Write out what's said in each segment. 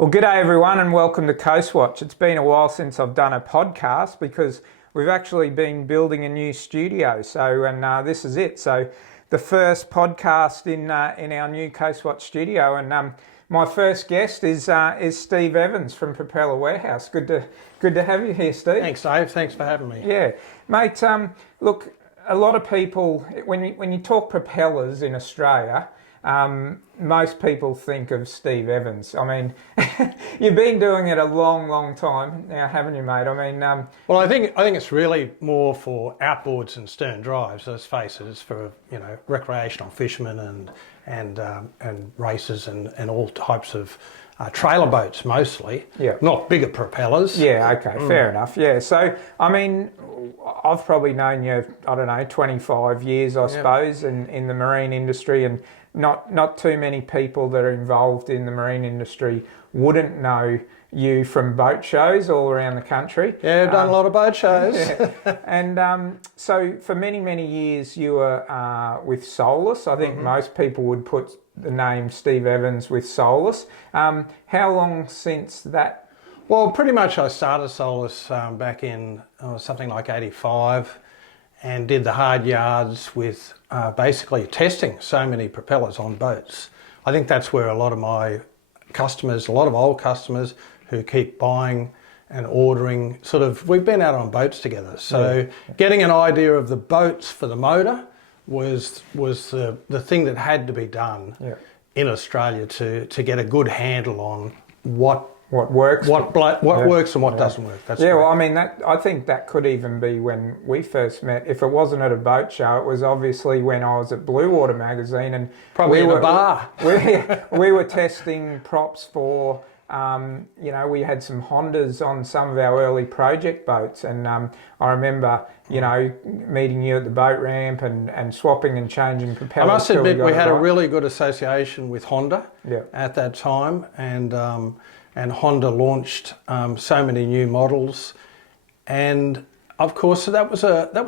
Well, g'day everyone and welcome to Coast Watch. It's been a while since I've done a podcast because we've actually been building a new studio. This is it. So the first podcast in our new Coast Watch studio, and my first guest is Steve Evans from Propeller Warehouse. Good to have you here, Steve. Thanks, Dave. Thanks for having me. Yeah, mate. Look, a lot of people when you talk propellers in Australia. Most people think of Steve Evans. I mean, you've been doing it a long time now, haven't you, mate? I mean, well, I think it's really more for outboards and stern drives. Let's face it, it's for recreational fishermen and racers and all types of trailer boats mostly. Yeah. Not bigger propellers. Yeah. Okay. Fair enough. Yeah. So I mean, I've probably known you, 25 years, I suppose, in the marine industry, and not too many people that are involved in the marine industry wouldn't know you from boat shows all around the country. Yeah, I've done a lot of boat shows. Yeah. And so for many years you were with Solas. I think most people would put the name Steve Evans with Solas. How long since that? Well, pretty much I started Solas back in something like 85 and did the hard yards with basically testing so many propellers on boats. I think that's where a lot of my customers, a lot of old customers who keep buying and ordering, we've been out on boats together. So getting an idea of the boats for the motor was the thing that had to be done in Australia to get a good handle on what works, what works and what doesn't work. That's well, I mean, I think that could even be when we first met. If it wasn't at a boat show, it was obviously when I was at Blue Water magazine, and probably in a bar. We were testing props for. We had some Hondas on some of our early project boats, and I remember, meeting you at the boat ramp and swapping and changing propellers. I must admit, we had a really good association with Honda at that time, and Honda launched so many new models, and of course that was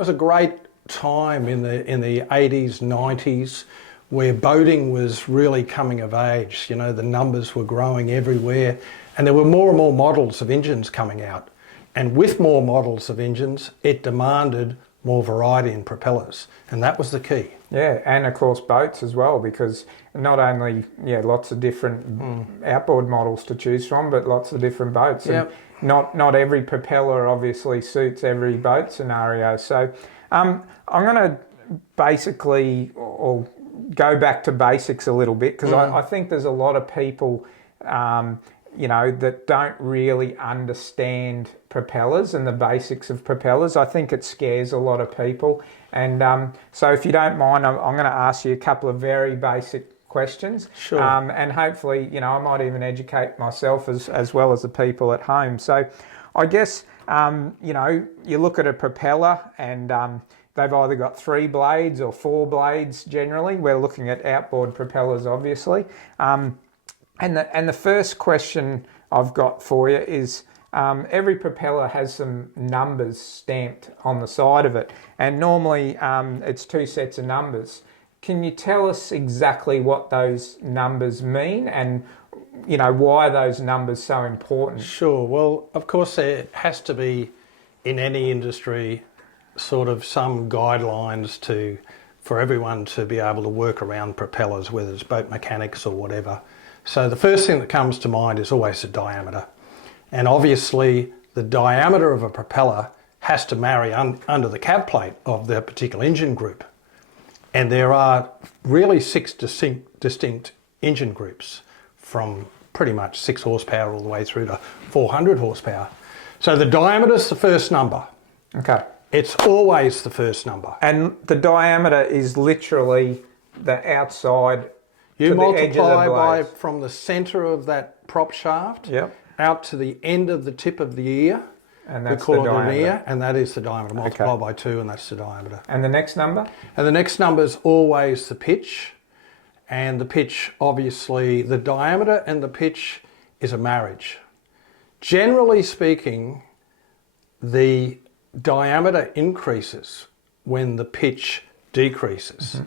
a great time in the 80s, 90s, where boating was really coming of age. The numbers were growing everywhere, and there were more and more models of engines coming out, and with more models of engines, it demanded more variety in propellers, and that was the key. Yeah, and of course boats as well, because not only lots of different outboard models to choose from, but lots of different boats. And not every propeller obviously suits every boat scenario. So I'm going to basically or go back to basics a little bit, because I think there's a lot of people that don't really understand propellers and the basics of propellers. I think it scares a lot of people. And so if you don't mind, I'm going to ask you a couple of very basic questions. Sure. And hopefully, I might even educate myself as well as the people at home. So I guess, you look at a propeller and they've either got 3 blades or 4 blades generally. We're looking at outboard propellers, obviously. And the first question I've got for you is, every propeller has some numbers stamped on the side of it, and normally it's 2 sets of numbers. Can you tell us exactly what those numbers mean, and why are those numbers so important? Sure. Well, of course there has to be, in any industry, some guidelines for everyone to be able to work around propellers, whether it's boat mechanics or whatever. So the first thing that comes to mind is always the diameter. And obviously the diameter of a propeller has to marry under the cab plate of the particular engine group. And there are really 6 distinct engine groups, from pretty much 6 horsepower all the way through to 400 horsepower. So the diameter is the first number. Okay. It's always the first number. And the diameter is literally the outside. You multiply by from the center of that prop shaft out to the end of the tip of the ear. And that's we call the it diameter. An ear, and that is the diameter. Multiply by 2, and that's the diameter. And the next number? And the next number is always the pitch. And the pitch, obviously, the diameter and the pitch is a marriage. Generally speaking, the diameter increases when the pitch decreases.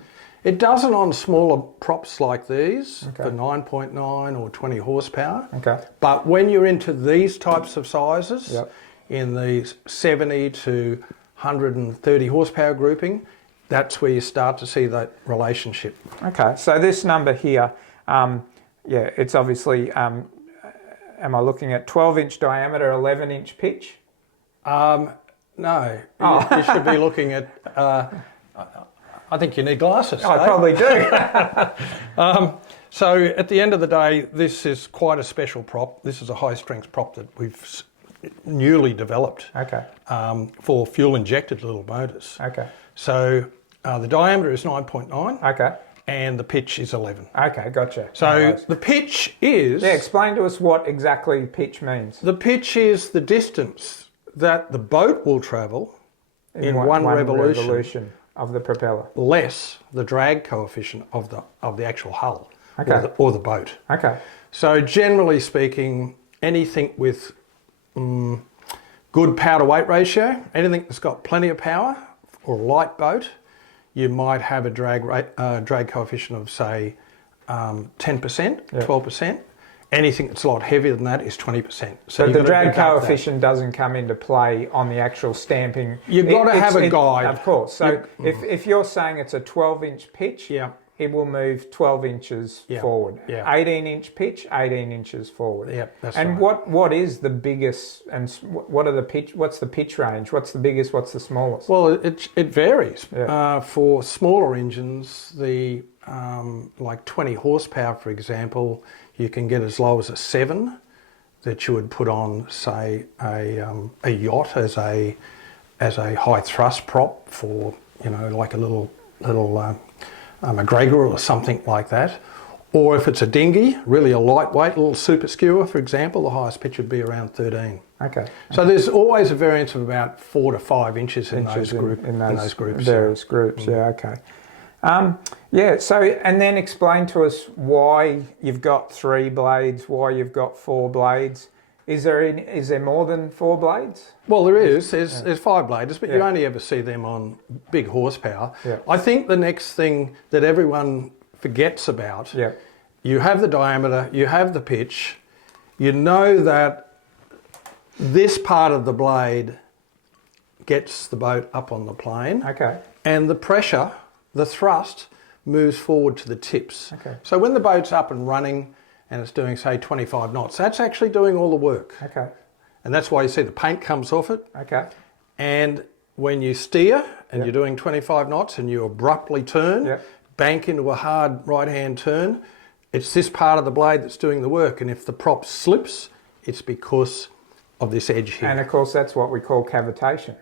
It doesn't on smaller props like these Okay. for 9.9 or 20 horsepower. Okay. But when you're into these types of sizes, Yep. in the 70 to 130 horsepower grouping, that's where you start to see that relationship. Okay, so this number here, yeah, it's obviously, am I looking at 12-inch diameter, 11-inch pitch? No, you should be looking at, I think you need glasses. I Dave. probably do. So at the end of the day, this is quite a special prop. This is a high-strength prop that we've newly developed Okay, for fuel-injected little motors. okay, So the diameter is 9.9 okay, and the pitch is 11. okay, gotcha. So No worries. the pitch is... Yeah, explain to us what exactly pitch means. The pitch is the distance that the boat will travel in one revolution of the propeller. less the drag coefficient of the actual hull Okay. or the boat. Okay, So generally speaking, anything with good power to weight ratio, anything that's got plenty of power or a light boat, you might have a drag coefficient of say 10%, 12%. Anything that's a lot heavier than that is 20%. so the you've got to drag deduct that. coefficient doesn't come into play on the actual stamping. You've got to have a It- guide. Of course. So if you're saying it's a 12-inch pitch, Yeah. it will move 12 inches Yeah. forward. Yeah. 18-inch pitch, 18 inches forward. Yeah, that's and right. what is the biggest and what are the pitch? What's the pitch range? What's the biggest? What's the smallest? Well, it varies. Yeah. For smaller engines, the like 20 horsepower, for example, you can get as low as a 7 that you would put on, say, a yacht as a high thrust prop for, you know, like a little McGregor or something like that. Or if it's a dinghy, really a lightweight little super skewer, for example, the highest pitch would be around 13. Okay. So there's always a variance of about 4 to 5 inches in those groups. Various groups. Yeah. Okay. Yeah. So and then explain to us why you've got 3 blades, why you've got 4 blades. Is there more than 4 blades? Well, there is. There's 5 bladers, but you Yeah. only ever see them on big horsepower. Yeah. I think the next thing that everyone forgets about, Yeah. you have the diameter, you have the pitch, you know that this part of the blade gets the boat up on the plane, Okay. and the pressure, the thrust, moves forward to the tips. Okay. So when the boat's up and running and it's doing, say, 25 knots, that's actually doing all the work. Okay. And that's why you see the paint comes off it. Okay. And when you steer and you're doing 25 knots and you abruptly turn, bank into a hard right-hand turn, it's this part of the blade that's doing the work. And if the prop slips, it's because of this edge here. And of course, that's what we call cavitation.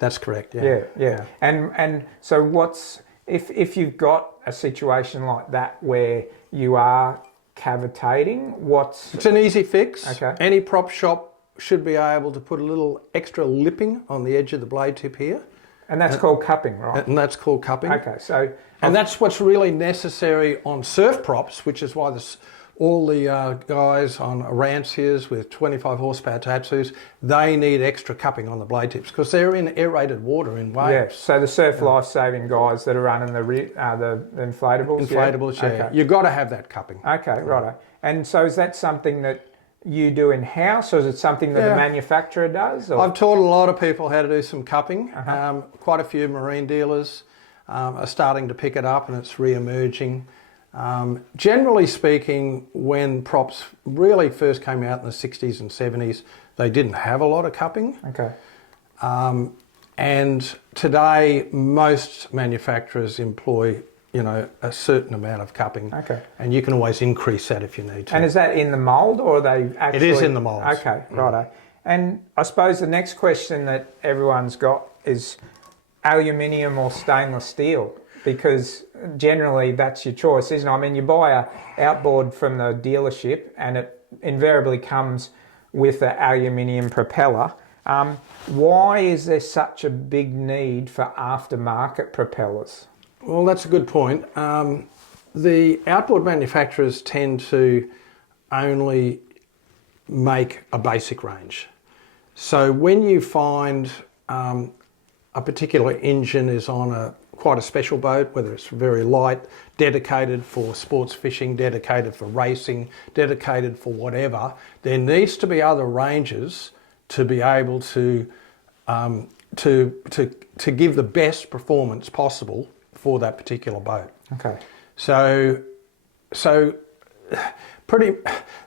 That's correct, yeah. Yeah, yeah. And so what's if you've got a situation like that where you are cavitating, what's It's an easy fix. Okay. Any prop shop should be able to put a little extra lipping on the edge of the blade tip here. and that's called cupping, right? And that's called cupping. Okay, so And that's what's really necessary on surf props, which is why all the guys on Arancias with 25 horsepower Tatsus, they need extra cupping on the blade tips because they're in aerated water in waves. yeah, so the surf life-saving guys that are running the inflatables. Inflatables, yeah. Okay. You've got to have that cupping. Okay, righto. And so is that something that you do in-house, or is it something that the manufacturer does? Or? I've taught a lot of people how to do some cupping. Quite a few marine dealers are starting to pick it up and it's re-emerging. Generally speaking, when props really first came out in the 60s and 70s, they didn't have a lot of cupping. Okay. And today, most manufacturers employ, you know, a certain amount of cupping. Okay. And you can always increase that if you need to. And is that in the mould, or are they actually... It is in the moulds. Okay, righto. And I suppose the next question that everyone's got is aluminium or stainless steel, because generally that's your choice, isn't it? I mean, you buy a outboard from the dealership and it invariably comes with an aluminium propeller. Why is there such a big need for aftermarket propellers? Well, that's a good point. The outboard manufacturers tend to only make a basic range. So when you find a particular engine is on a quite a special boat, whether it's very light, dedicated for sports fishing, dedicated for racing, dedicated for whatever, there needs to be other ranges to be able to give the best performance possible for that particular boat. Okay. So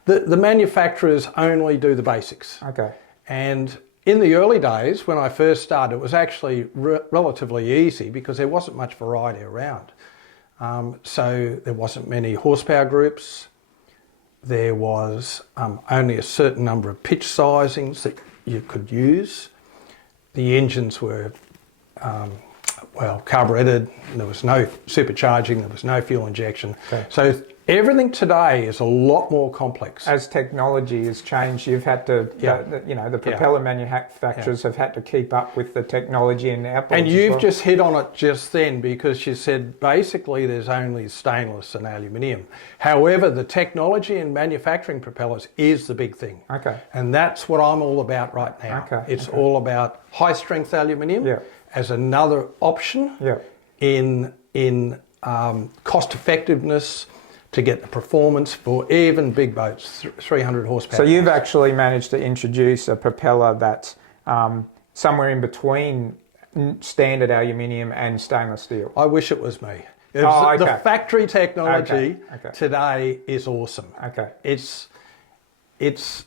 the manufacturers only do the basics. Okay. And in the early days, when I first started, it was actually relatively easy because there wasn't much variety around. So there wasn't many horsepower groups. There was only a certain number of pitch sizings that you could use. The engines were, carburetted. There was no supercharging. There was no fuel injection. Okay. So everything today is a lot more complex. As technology has changed, you've had to, the propeller manufacturers have had to keep up with the technology and outboards. And you've just hit on it just then, because you said basically there's only stainless and aluminium. However, the technology in manufacturing propellers is the big thing. Okay. And that's what I'm all about right now. Okay. It's all about high strength aluminium as another option in cost effectiveness, to get the performance for even big boats, 300 horsepower. So you've actually managed to introduce a propeller that's somewhere in between standard aluminium and stainless steel. I wish it was me. The factory technology today is awesome. Okay. It's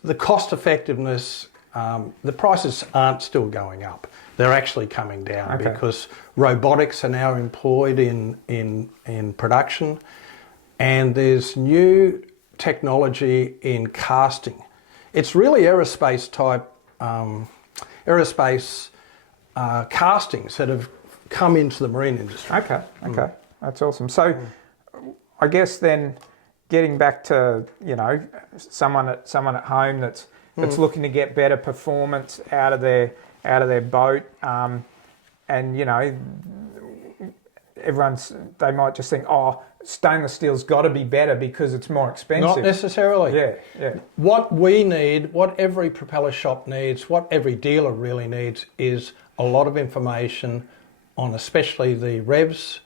the cost effectiveness. The prices aren't still going up. They're actually coming down because robotics are now employed in production. And there's new technology in casting. It's really aerospace type, castings that have come into the marine industry. Okay, that's awesome. So I guess then getting back to, someone at home that's looking to get better performance out of their boat, and they might just think, stainless steel's got to be better because it's more expensive. Not necessarily. Yeah. What we need, what every propeller shop needs, what every dealer really needs is a lot of information on especially the revs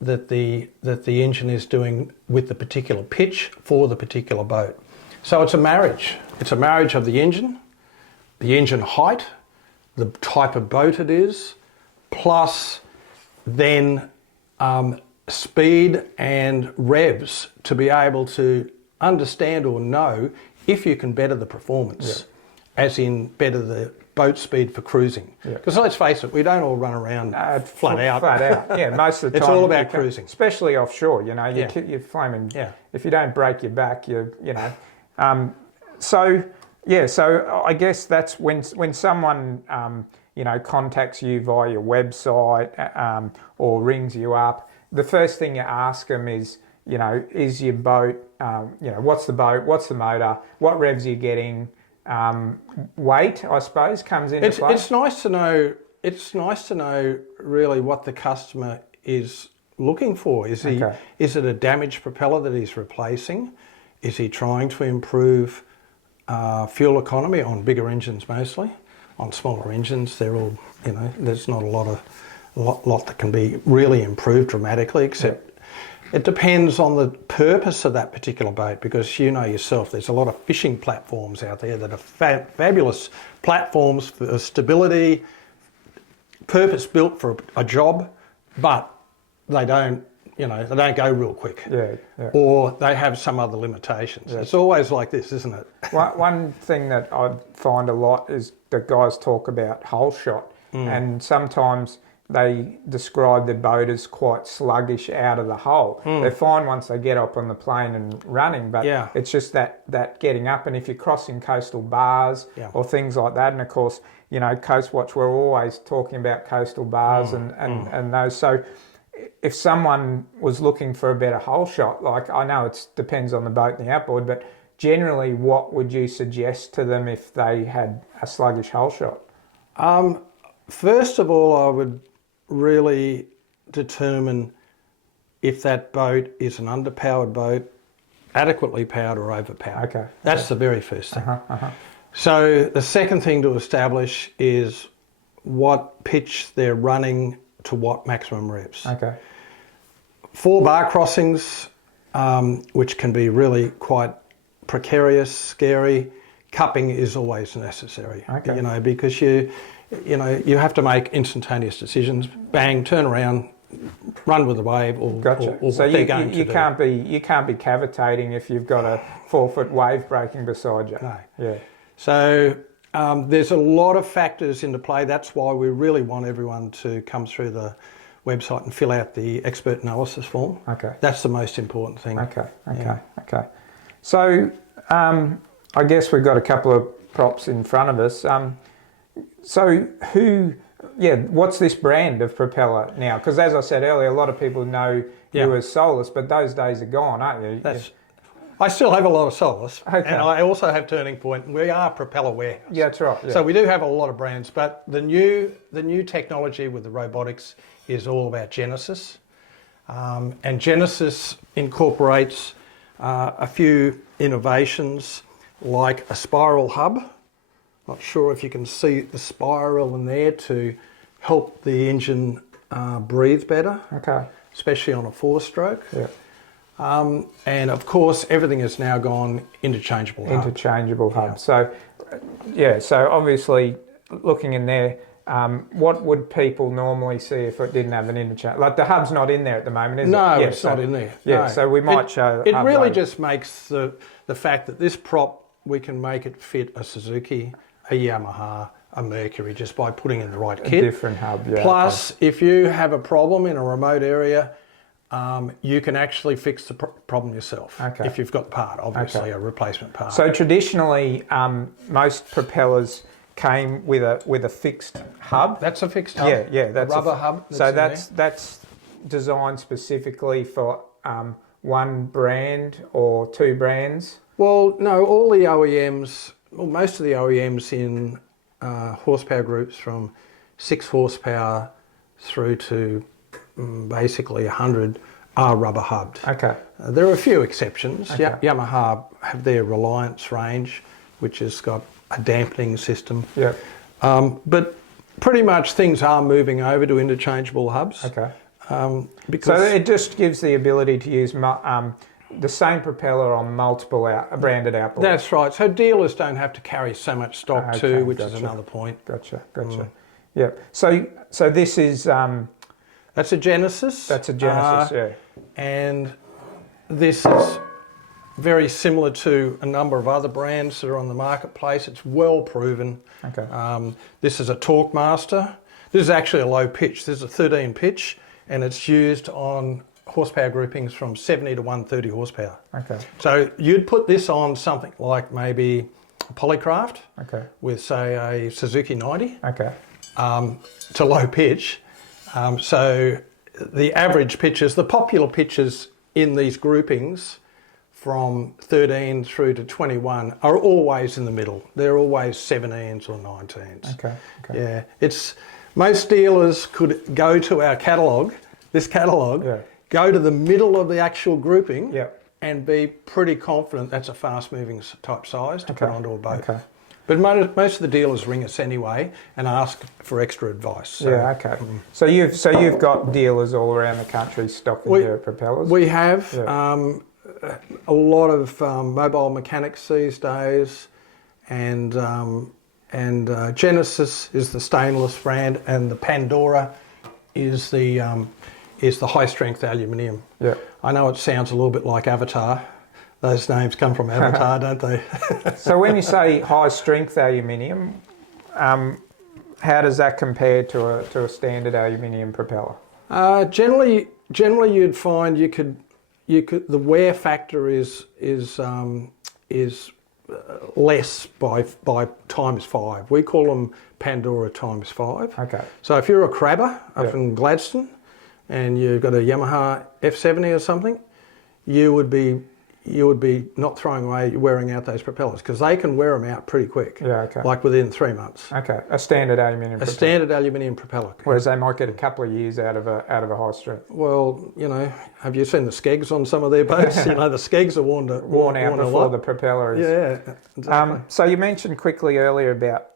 that the engine is doing with the particular pitch for the particular boat. So it's a marriage. It's a marriage of the engine height, the type of boat it is, plus then speed and revs to be able to understand or know if you can better the performance, as in better the boat speed for cruising. Because let's face it, we don't all run around flat out. Yeah, most of the time. It's all about cruising. Especially offshore, you're flaming. Yeah. If you don't break your back, So I guess that's when someone, contacts you via your website or rings you up, the first thing you ask them is, is your boat, what's the boat, what's the motor, what revs are you getting, weight, I suppose, comes into play. It's nice to know. It's nice to know really what the customer is looking for. Is it a damaged propeller that he's replacing? Is he trying to improve fuel economy on bigger engines mostly? On smaller engines, they're all, there's not a lot that can be really improved dramatically, except it depends on the purpose of that particular boat, because yourself, there's a lot of fishing platforms out there that are fabulous platforms for stability, purpose built for a job, but they don't go real quick. Or they have some other limitations. It's always like this, isn't it? One thing that I find a lot is the guys talk about hull shot, and sometimes they describe the boat as quite sluggish out of the hull. They're fine once they get up on the plane and running, but it's just that getting up. And if you're crossing coastal bars or things like that, and of course, Coast Watch, we're always talking about coastal bars and those. So if someone was looking for a better hull shot, like I know it depends on the boat and the outboard, but generally what would you suggest to them if they had a sluggish hull shot? First of all, I would really determine if that boat is an underpowered boat, adequately powered or overpowered. That's the very first thing. So the second thing to establish is what pitch they're running to watt maximum reps. Okay. 4 bar crossings, which can be really quite precarious, scary. Cupping is always necessary. Okay. You know, because you have to make instantaneous decisions. Bang, turn around, run with the wave, or Gotcha. or So what they're going to you do. can't be cavitating if you've got a 4-foot wave breaking beside you. No. Yeah. So there's a lot of factors into play. That's why we really want everyone to come through the website and fill out the expert analysis form. Okay. That's the most important thing. Okay. Yeah. Okay. So I guess we've got a couple of props in front of us. So what's this brand of propeller now? Because as I said earlier, a lot of people know you as Solas, but those days are gone, aren't you? I still have a lot of Solas, Okay. and I also have Turning Point. We are Propeller Warehouse. Yeah, that's right. Yeah. So we do have a lot of brands, but the new technology with the robotics is all about Genesis, and Genesis incorporates a few innovations like a spiral hub. Not sure if you can see the spiral in there to help the engine breathe better, Okay. especially on a 4-stroke. Yeah. And of course, everything has now gone interchangeable hub. Interchangeable hub. So obviously, looking in there, what would people normally see if it didn't have an interchange? Like the hub's not in there at the moment, is it? No, Yeah, it's not in there. Yeah, No. so we might show. It hub really load. just makes the fact that this prop, we can make it fit a Suzuki, a Yamaha, a Mercury, just by putting in the right a kit. different hub. Yeah. Plus, if you have a problem in a remote area, you can actually fix the problem yourself. Okay. If you've got the part, obviously, Okay. a replacement part. So traditionally, most propellers came with a fixed hub. That's a fixed hub. Yeah, that's a rubber hub. So in there. that's designed specifically for one brand or two brands. Well, no, all the OEMs, well, most of the OEMs in horsepower groups from 6 horsepower through to basically 100 are rubber hubbed. Okay. There are a few exceptions. Okay. Yamaha have their Reliance range, which has got a dampening system. Yeah. But pretty much things are moving over to interchangeable hubs. Okay. Because So it just gives the ability to use the same propeller on multiple branded outboards. that's right. So dealers don't have to carry so much stock Okay, too, which gotcha. is another point. Gotcha. Yeah. So this is That's a Genesis. that's a Genesis. Yeah. And this is very similar to a number of other brands that are on the marketplace. It's well proven. Okay. This is a Torque Master. This is actually a low pitch. This is a 13 pitch, and it's used on horsepower groupings from 70 to 130 horsepower. Okay. So you'd put this on something like maybe a Polycraft Okay. with, say, a Suzuki 90 Okay. to low pitch. So the average pitches, the popular pitches in these groupings from 13 through to 21 are always in the middle. They're always 17s or 19s. Okay. Yeah, it's most dealers could go to our catalogue, this catalogue, Yeah. go to the middle of the actual grouping, Yeah. and be pretty confident that's a fast-moving type size to put onto a boat. Okay. But most of the dealers ring us anyway and ask for extra advice. So Yeah. Okay. So you've got dealers all around the country stocking your propellers. we have Yeah. a lot of mobile mechanics these days, and Genesis is the stainless brand, and the Pandora is the high strength aluminium. Yeah. I know it sounds a little bit like Avatar. Those names come from Avatar, don't they? So when you say high strength aluminium, how does that compare to a standard aluminium propeller? Generally, you'd find you could the wear factor is less by times 5. We call them Pandora times 5. Okay. So if you're a crabber up in Gladstone and you've got a Yamaha F70 or something, you would be not throwing away wearing out those propellers, because they can wear them out pretty quick. Yeah, okay. Like within 3 months. Okay. A standard aluminium propeller. Standard aluminium propeller. Whereas they might get a couple of years out of a high strength. Well, have you seen the skegs on some of their boats? The skegs are worn Worn out a before lot. the propeller is. Yeah. Exactly. So you mentioned quickly earlier about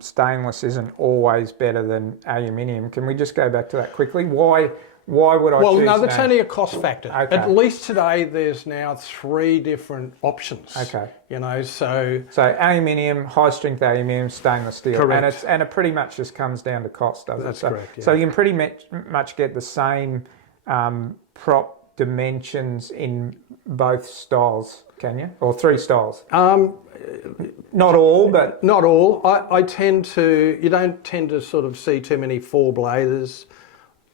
stainless isn't always better than aluminium. Can we just go back to that quickly? Why would I choose? Well, no, that's only a cost factor. Okay. At least today, there's now 3 different options. Okay. You know, so aluminium, high strength aluminium, stainless steel. Correct. And it pretty much just comes down to cost, doesn't it? That's correct. Yeah. So you can pretty much get the same prop dimensions in both styles, can you? Or 3 styles? Not all, but... Not all. You don't tend to sort of see too many 4-bladers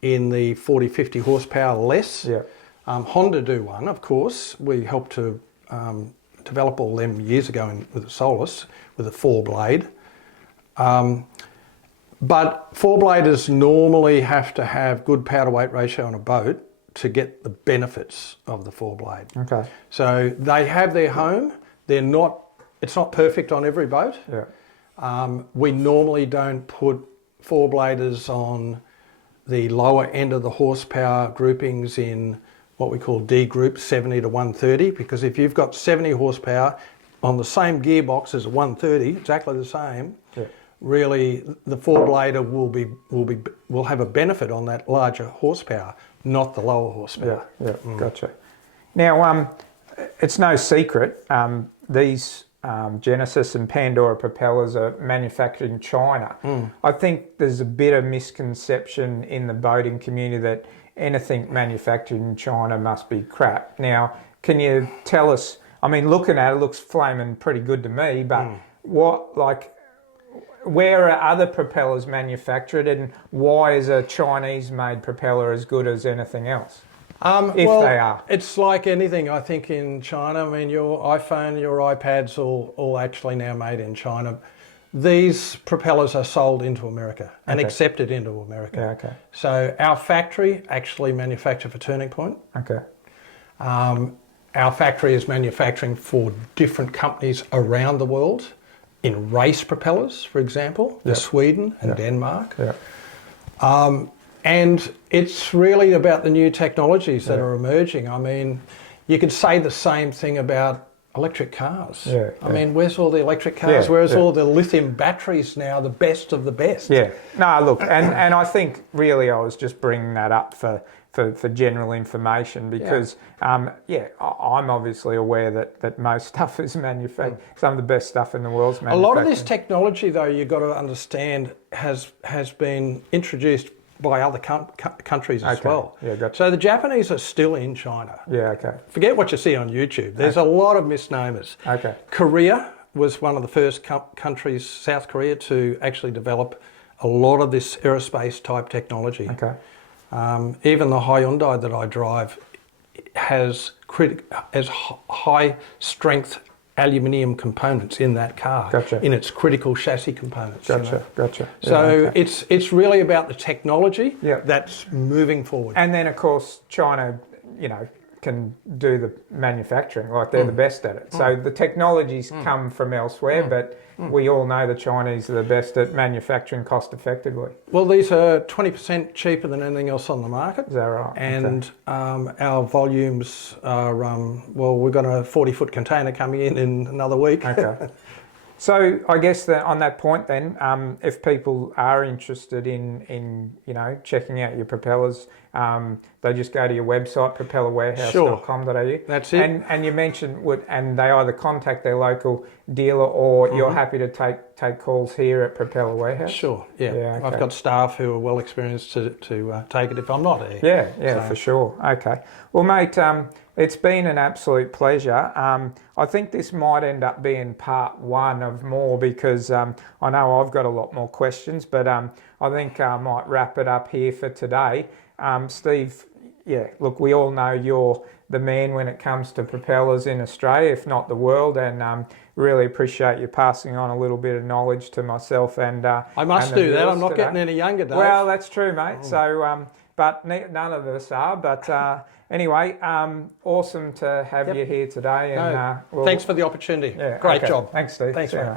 in the 40, 50 horsepower less. Yeah. Honda do one, of course. We helped to develop all them years ago with the Solas, with a 4-blade. But 4-bladers normally have to have good power to weight ratio on a boat to get the benefits of the 4-blade. Okay. So they have their home. It's not perfect on every boat. Yeah. We normally don't put 4-bladers on the lower end of the horsepower groupings in what we call D group, 70 to 130, because if you've got 70 horsepower on the same gearbox as a 130, exactly the same, yeah. Really the 4-blader will have a benefit on that larger horsepower, not the lower horsepower. Yeah, Gotcha. Now, it's no secret, these Genesis and Pandora propellers are manufactured in China. I think there's a bit of misconception in the boating community that anything manufactured in China must be crap. Now, can you tell us, I mean, looking at it, looks flaming pretty good to me, but where are other propellers manufactured, and why is a Chinese-made propeller as good as anything else? If they are. It's like anything, I think, in China. I mean, your iPhone, your iPads, all actually now made in China. These propellers are sold into America and accepted into America. Yeah, okay. So our factory actually manufactures for Turning Point. Okay. Our factory is manufacturing for different companies around the world in race propellers, for example, Sweden and Denmark. Yeah. And it's really about the new technologies that are emerging. I mean, you could say the same thing about electric cars. Yeah, I mean, where's all the electric cars? Yeah, Where's all the lithium batteries now, the best of the best? Yeah. No, look, and I think really I was just bringing that up for general information because, I'm obviously aware that most stuff is manufactured. Some of the best stuff in the world's manufactured. A lot of this technology, though, you've got to understand, has been introduced by other countries as well. Yeah, gotcha. So the Japanese are still in China. Yeah, okay. Forget what you see on YouTube. There's a lot of misnomers. Okay. Korea was one of the first countries, South Korea, to actually develop a lot of this aerospace type technology. Okay. Even the Hyundai that I drive has high strength aluminium components in that car, in its critical chassis components. Gotcha. So it's really about the technology that's moving forward. And then, of course, China, can do the manufacturing, like they're the best at it. So the technologies come from elsewhere, but we all know the Chinese are the best at manufacturing cost effectively. Well, these are 20% cheaper than anything else on the market. Is that right? And our volumes are, we've got a 40-foot container coming in another week. Okay. So I guess that on that point then, if people are interested in checking out your propellers, they just go to your website, propellerwarehouse.com.au. That's it. And you mentioned and they either contact their local dealer or you're happy to take calls here at Propeller Warehouse? Sure, yeah. Okay. I've got staff who are well experienced to take it if I'm not here. Yeah, for sure. Okay. Well, mate, it's been an absolute pleasure. I think this might end up being part 1 of more because I know I've got a lot more questions, but I think I might wrap it up here for today. Steve, look, we all know you're the man when it comes to propellers in Australia, if not the world, and really appreciate you passing on a little bit of knowledge to myself and I must do that. I'm not getting any younger, Dave. Well, that's true, mate. So, but none of us are. But anyway, awesome to have you here today. And thanks for the opportunity. Great job. Thanks, Steve. Thanks, mate.